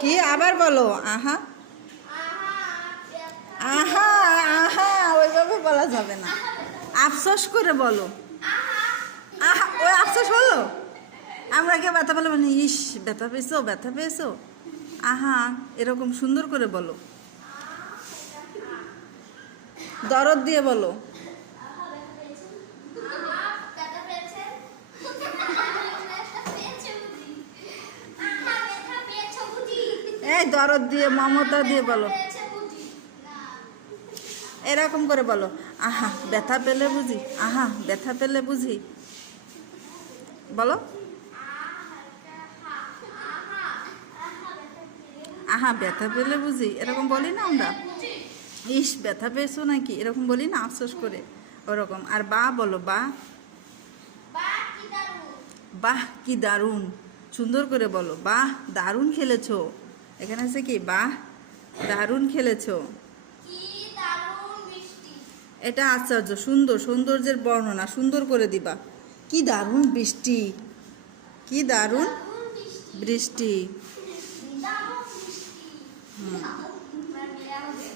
কি আবার বলো? আহা আহা আহা ওইভাবে বলা যাবে না, আফসোস করে বলো। আহা ওই আফসোস হলো, আমরা কেউ ব্যথা পেলে মানে ইস ব্যথা পেয়েছো, ব্যথা পেয়েছো, আহা এরকম সুন্দর করে বলো, দরদ দিয়ে বলো। এই দরদ দিয়ে মমতা দিয়ে বলো, এরকম করে বলো। আহা ব্যথা পেলে বুঝি, আহা ব্যথা পেলে বুঝি, বলো। আহা ব্যথা পেলে বুঝি, এরকম বলি না আমরা? ইস ব্যথা পেয়েছো নাকি, এরকম বলি না আফসোস করে, ওরকম। আর বা বলো, বা বাহ কি দারুণ, সুন্দর করে বলো, বাহ দারুণ খেলেছো। এখানে আছে কি, বাহ দারুণ খেলেছো। এটা আশ্চর্য, সুন্দর, সৌন্দর্যের বর্ণনা সুন্দর করে দিবা। কি দারুণ বৃষ্টি, কি দারুণ বৃষ্টি। হুম।